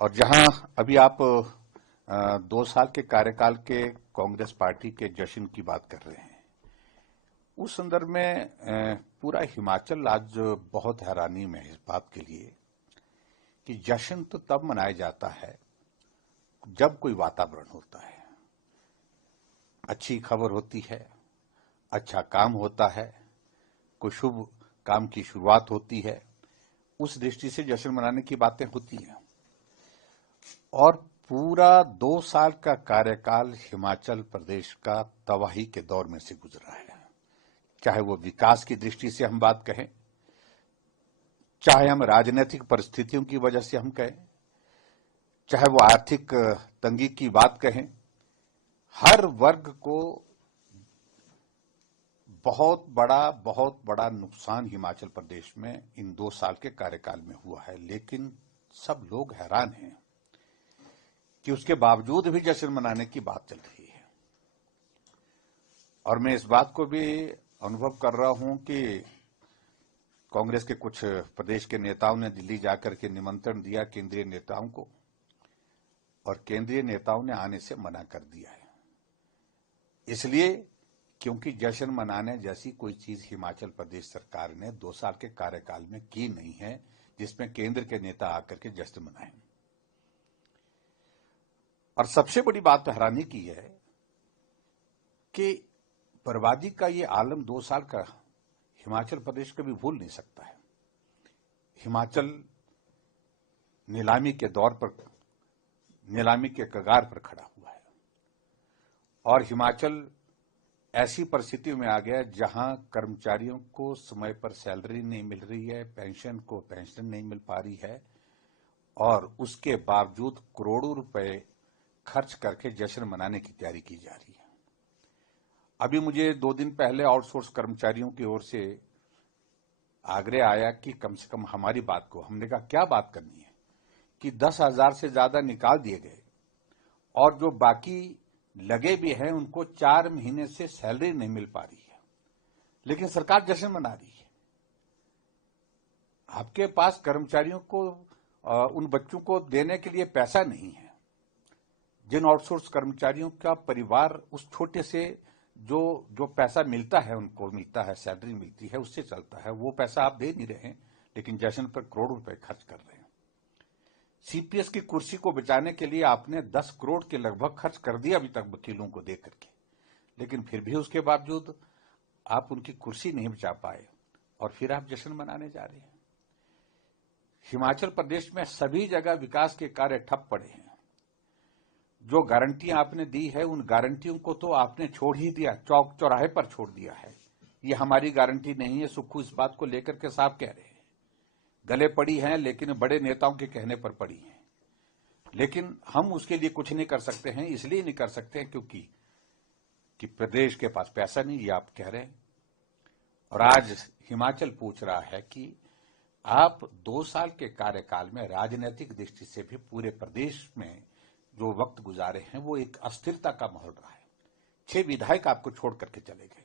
और जहां अभी आप 2 साल के कार्यकाल के कांग्रेस पार्टी के जश्न की बात कर रहे हैं, उस संदर्भ में पूरा हिमाचल आज बहुत हैरानी में है इस बात के लिए कि जश्न तो तब मनाया जाता है जब कोई वातावरण होता है, अच्छी खबर होती है, अच्छा काम होता है, कोई शुभ काम की शुरुआत होती है, उस दृष्टि से जश्न मनाने की बातें होती हैं। और पूरा 2 साल का कार्यकाल हिमाचल प्रदेश का तबाही के दौर में से गुजरा है। चाहे वो विकास की दृष्टि से हम बात कहें, चाहे हम राजनीतिक परिस्थितियों की वजह से हम कहें, चाहे वो आर्थिक तंगी की बात कहें, हर वर्ग को बहुत बड़ा नुकसान हिमाचल प्रदेश में इन 2 साल के कार्यकाल में हुआ है। लेकिन सब लोग हैरान हैं कि उसके बावजूद भी जश्न मनाने की बात चल रही है। और मैं इस बात को भी अनुभव कर रहा हूं कि कांग्रेस के कुछ प्रदेश के नेताओं ने दिल्ली जाकर के निमंत्रण दिया केंद्रीय नेताओं को, और केंद्रीय नेताओं ने आने से मना कर दिया है। इसलिए क्योंकि जश्न मनाने जैसी कोई चीज हिमाचल प्रदेश सरकार ने 2 साल के कार्यकाल में की नहीं है जिसमें केंद्र के नेता आकर के जश्न मनाएं। और सबसे बड़ी बात हैरानी की है कि बर्बादी का ये आलम 2 साल का हिमाचल प्रदेश कभी भूल नहीं सकता है। हिमाचल नीलामी के दौर पर, नीलामी के कगार पर खड़ा हुआ है, और हिमाचल ऐसी परिस्थिति में आ गया जहां कर्मचारियों को समय पर सैलरी नहीं मिल रही है, पेंशन को पेंशन नहीं मिल पा रही है, और उसके बावजूद करोड़ों रुपए खर्च करके जश्न मनाने की तैयारी की जा रही है। अभी मुझे 2 दिन पहले आउटसोर्स कर्मचारियों की ओर से आग्रह आया कि कम से कम हमारी बात को, हमने कहा क्या बात करनी है, कि 10,000 से ज्यादा निकाल दिए गए और जो बाकी लगे भी हैं उनको 4 महीने से सैलरी नहीं मिल पा रही है, लेकिन सरकार जश्न मना रही है। आपके पास कर्मचारियों को उन बच्चों को देने के लिए पैसा नहीं है। जिन आउटसोर्स कर्मचारियों का परिवार उस छोटे से जो पैसा मिलता है, उनको मिलता है, सैलरी मिलती है, उससे चलता है, वो पैसा आप दे नहीं रहे हैं, लेकिन जश्न पर करोड़ों रुपए खर्च कर रहे हैं। सीपीएस की कुर्सी को बचाने के लिए आपने 10 करोड़ के लगभग खर्च कर दिया अभी तक वकीलों को दे करके, लेकिन फिर भी उसके बावजूद आप उनकी कुर्सी नहीं बचा पाए और फिर आप जश्न मनाने जा रहे हैं। हिमाचल प्रदेश में सभी जगह विकास के कार्य ठप पड़े हैं। जो गारंटियां आपने दी है उन गारंटियों को तो आपने छोड़ ही दिया, चौक चौराहे पर छोड़ दिया है। ये हमारी गारंटी नहीं है, सुक्खू इस बात को लेकर के साफ कह रहे हैं। गले पड़ी हैं लेकिन बड़े नेताओं के कहने पर पड़ी हैं, लेकिन हम उसके लिए कुछ नहीं कर सकते हैं। इसलिए नहीं कर सकते हैं क्योंकि प्रदेश के पास पैसा नहीं, ये आप कह रहे हैं। और आज हिमाचल पूछ रहा है कि आप 2 साल के कार्यकाल में राजनीतिक दृष्टि से भी पूरे प्रदेश में जो वक्त गुजारे हैं वो एक अस्थिरता का माहौल रहा है। 6 विधायक आपको छोड़ करके चले गए,